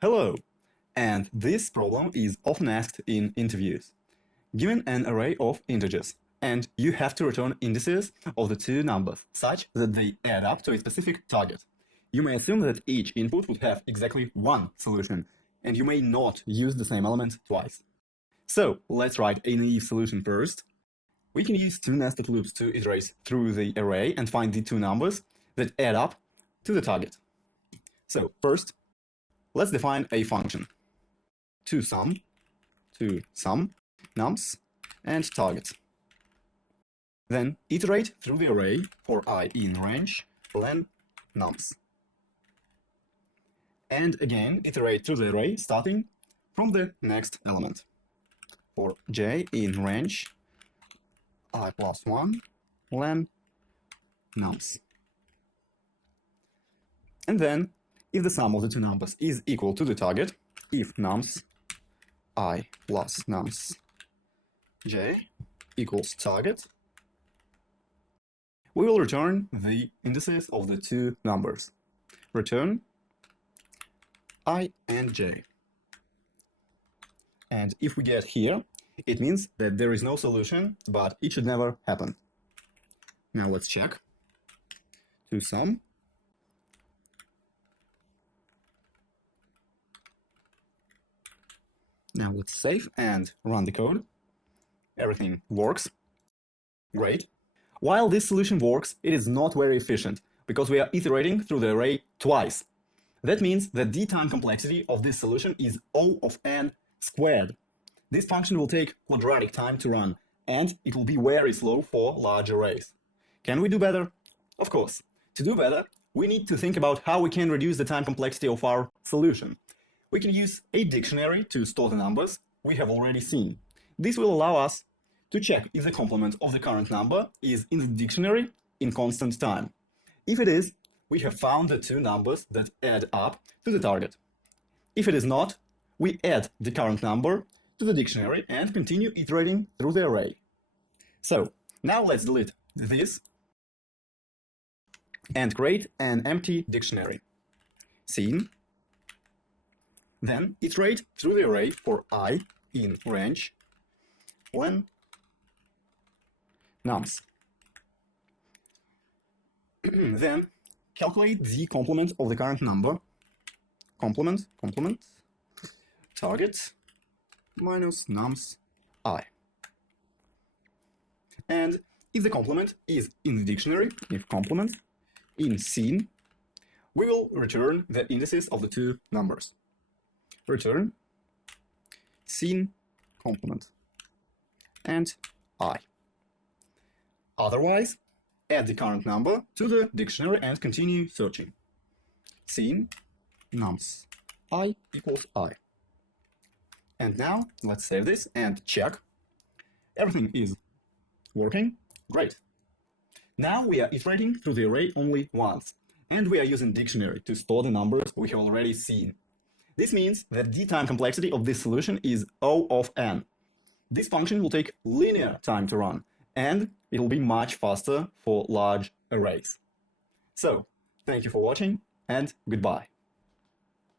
Hello! And this problem is often asked in interviews. Given an array of integers, and you have to return indices of the two numbers such that they add up to a specific target. You may assume that each input would have exactly one solution, and you may not use the same element twice. So let's write a naive solution first. We can use two nested loops to iterate through the array and find the two numbers that add up to the target. So first, let's define a function. toSum nums and target. Then iterate through the array for I in range len nums. And again iterate through the array starting from the next element. For j in range I plus 1 len nums. And then if the sum of the two numbers is equal to the target, if nums I plus nums j equals target, we will return the indices of the two numbers. Return I and j. And if we get here, it means that there is no solution, but it should never happen. Now let's check. toSum Now let's save and run the code. Everything works. Great. While this solution works, it is not very efficient because we are iterating through the array twice. That means that the time complexity of this solution is O of n squared. This function will take quadratic time to run, and it will be very slow for large arrays. Can we do better? Of course. To do better, we need to think about how we can reduce the time complexity of our solution. We can use a dictionary to store the numbers we have already seen. This will allow us to check if the complement of the current number is in the dictionary in constant time. If it is, we have found the two numbers that add up to the target. If it is not, we add the current number to the dictionary and continue iterating through the array. So now let's delete this and create an empty dictionary. Scene. Then iterate through the array for I in range len nums. Then calculate the complement of the current number. Complement target minus nums I. And if the complement is in the dictionary, if complement in scene, we will return the indices of the two numbers. Return scene complement and I. Otherwise, add the current number to the dictionary and continue searching. Scene nums I equals I. And now let's save this and check. Everything is working. Great. Now we are iterating through the array only once, and we are using dictionary to store the numbers we have already seen. This means that the time complexity of this solution is O of n. This function will take linear time to run, and it will be much faster for large arrays. So, thank you for watching, and goodbye.